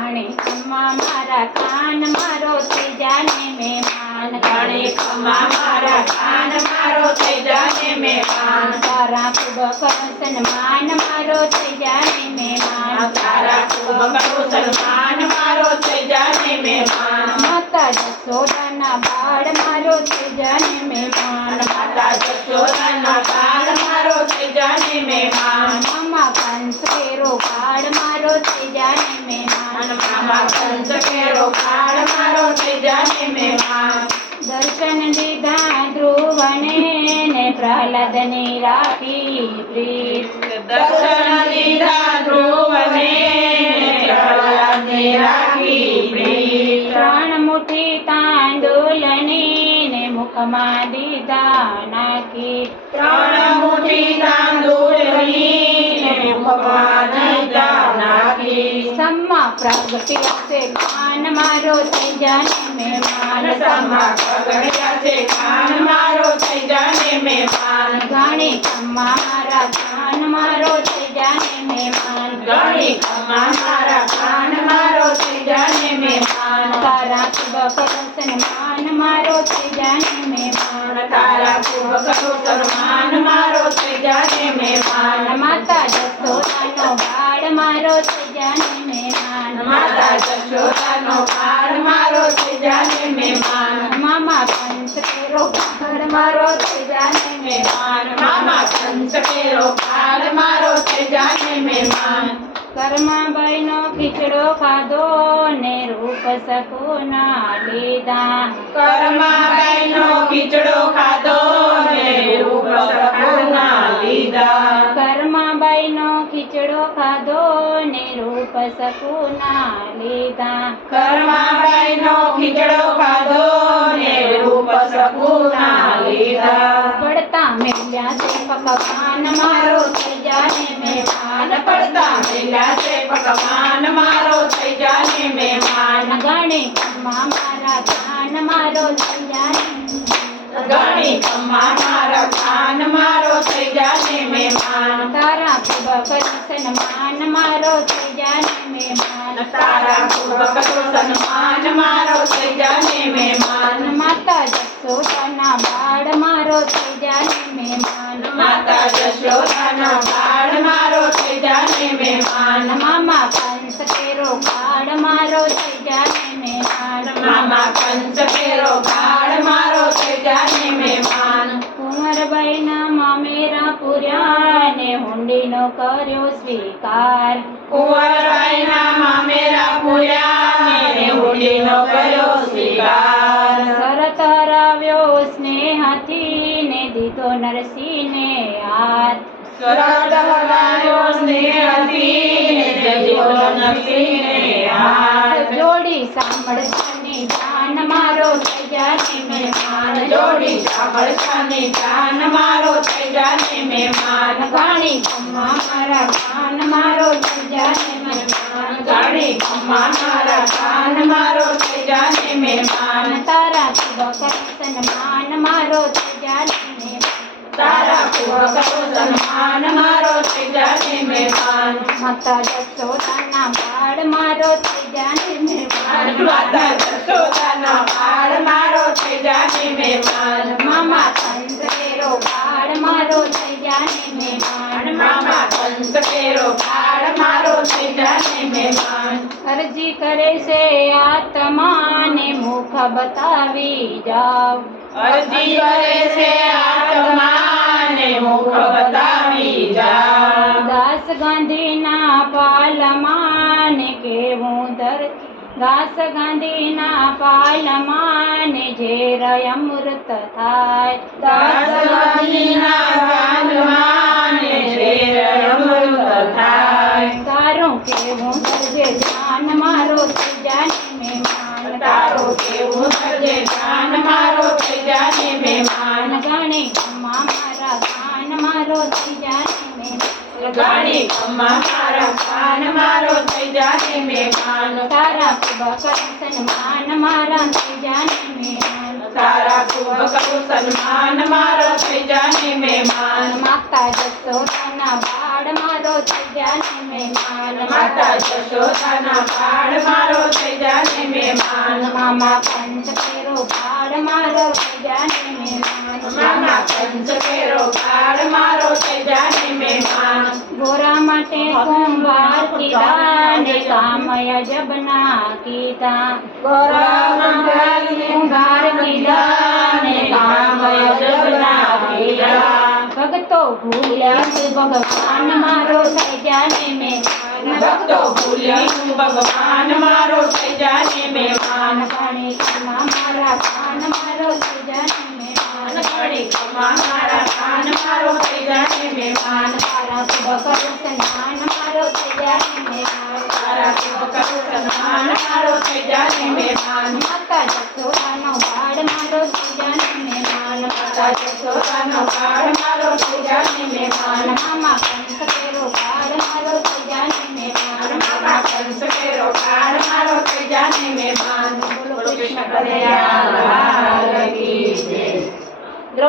ઘણી ખમ્મા મારા કાન મારો થઈ જાને મહેમાન ઘણી ખમ્મા મારા કાન મારો થઈ જાને મહેમાન તારા ખૂબ કરું સન્માન મારો થઈ જાને મહેમાન તારા ખૂબ કરું સન્માન મારો થઈ જાને મહેમાન માતા જશોદાના બાળ મારો થઈ જાને મહેમાન માતા જશોદાના બાળ મારો થઈ જાને મહેમાન મામા કંસ કેરો કાળ મારો થઈ જાને મહેમાન મામા કંસ કેરો કાળ મારો થઈ જાને મહેમાન દર્શન દીધા ધ્રુવને ને પ્રહલાદને રાખી પ્રીત દર્શન દીધા ધ્રુવને પ્રહલાદને રાખી પ્રીત ત્રણ મુઠ્ઠી તાંદુલને ને મુખમાં દીધા નાખી ત્રણ મુઠ્ઠી તાંદુળની મુખમાં દીધા નાખી સમા પ્રગટ્યા છે કાન મારો થઈ જાને મહેમાન સમા પ્રગટ્યા છે કાન મારો થઈ જાને મહેમાન ઘણી ખમ્મા મારા કાન મારો થઈ જાને મહેમાન ઘણી ખમ્મા મારા કાન મારો થઈ જાને મહેમાન તારા ખૂબ કરું સન્માન મારો થઈ જાને મહેમાન તારા ખૂબ કરું સન્માન મારો થઈ જાને મહેમાન માતા જશોદાનો બાળ મારો થઈ જાને મહેમાન માતા જશોદાનો બાળ મારો થઈ જાને મહેમાન મામા કંસ કેરો બાળ મારો થઈ જાને મહેમાન મામા કંસ કેરો બાળ મારો થઈ જાને મહેમાન કર્માબાઈનો ખીચડો ખાધો ને રૂપ સકુના લીધા કર્માબાઈનો ખીચડો ખાધો ને રૂપ સકુના લીધા કર્માબાઈનો ખીચડો ખાધો ને રૂપ સકુના લીધા કર્માબાઈનો ખીચડો ખાધો ને રૂપ સકુના લીધા પડતા મેલ્યા છે પકવાન મારો થઈ જાને મહેમાન પડતા મેલ્યા છે પકવાન મારો થઈ જાને મહેમાન ઘણી ખમ્મા મારા કાન મારો થઈ જાને ઘણી ખમ્મા મારા કાન મારો થઈ જાને મહેમાન તારા ખૂબ કરું સન્માન મારો થઈ જાને મહેમાન તારા ખૂબ કરું સન્માન મારો થઈ જાને મહેમાન માતા જશોદાના બાળ મારો થઈ જાને મહેમાન માતા જશોદાના બાળ મારો થઈ જાને મહેમાન મામા કંસ કેરો બાળ મારો થઈ જાને મહેમાન મામા કંસ કેરો બાળ મારો થઈ જાને મહેમાન કુંવરબાઈના મામેરા પૂર્યા ને હુંડીનો કર્યો સ્વીકાર કુંવરબાઈના મામેરા પૂર્યા ને હુંડીનો કર્યો સ્વીકાર શરત હરાવ્યો સ્નેહથી ને દીધો નરસિંહને હાથ શરત હરાવ્યો સ્નેહથી ને દીધો નરસિંહને હાથ જોડી સાંભળતાની જાન મારો થઈ જાને મહેમાન જોડી સાંભળતાની જાન મારો થઈ જાને મહેમાન ઘણી ખમ્મા મારા કાન મારો થઈ જાને મહેમાન ઘણી ખમ્મા મારા કાન મારો થઈ જાને મહેમાન તારા ખૂબ કરું સન્માન મારો થઈ જાને મહેમાન તારા ખૂબ કરું સન્માન મારો થઈ જાને મહેમાન માતા જશોદાના બાળ મારો થઈ જાને મહેમાન માતા જશોદાના બાળ મારો થઈ જાને મહેમાન મામા કંસ કેરો બાળ મારો થઈ જાને મહેમાન મામા કંસ કેરો બાળ મારો થઈ જાને મહેમાન અરજી કરે છે આત્માને મુખ બતાવી જાવ અરજી કરે છે આત્માને મુખ બતાવી જા દાસ ગાંધીના પાલમાં ને કેવું દાસ ગાંધીના પાલમાં ને ઝેર અમૃત થાય દાસ ગાંધીના પાલમાં ને ઝેર અમૃત થાય તારું કેવું સર્જે જાન મારો થઈ જાને મહેમાન તારો કેવું સર્જે જાન મારો થઈ જાને મહેમાન ઘણી ખમ્મા મારા કાન મારો થઈ જાને મહેમાન ઘણી ખમ્મા મારા કાન મારો થઈ જાને મહેમાન તારા ખૂબ કરું સન્માન મારા થઈ જાને મહેમાન તારા ખૂબ કરું સન્માન મારો થઈ જાને મહેમાન માતા જશોદાના બાળ પાડ મારો થઈ જાને મહેમાન માતા જશોદાના પાડ મારો થઈ જાને મહેમાન મામા પંચ ફેરો પાડ મારો થઈ જાને મહેમાન મામા પંચ ફેરો પાડ મારો થઈ જાને મહેમાન ગોરા માટે કુંભાર કીધા ને કામ અજબના કીધા ગોરા કુંભાર કીધા ને કામ અજબના કીધા ભગતો ભૂલ્યા છે ભગવાન મારો થઈ જાને મહેમાન ભક્તો ભૂલ્યા ભગવાન મારો થઈ જાને મહેમાન પાણી કમા મારા કાન મારો થઈ જાને મહેમાન ઘડી કમા મારા કાન મારો થઈ જાને મહેમાન તારા શુભ કરું સન્માન મારો થઈ જાને મહેમાન તારા શુભ કરું સન્માન મારો થઈ જાને મહેમાન માતા જશોદાનો પાડ મારો થઈ જાને મહેમાન માતા જશોદાનો પાડ મારો થઈ જાને મહેમાન મામા કંસ કેરો પાડ મારો થઈ જાને મહેમાન મામા કંસ કેરો પાડ મારો થઈ જાને મહેમાન બોલો કૃષ્ણ કનૈયા લાલ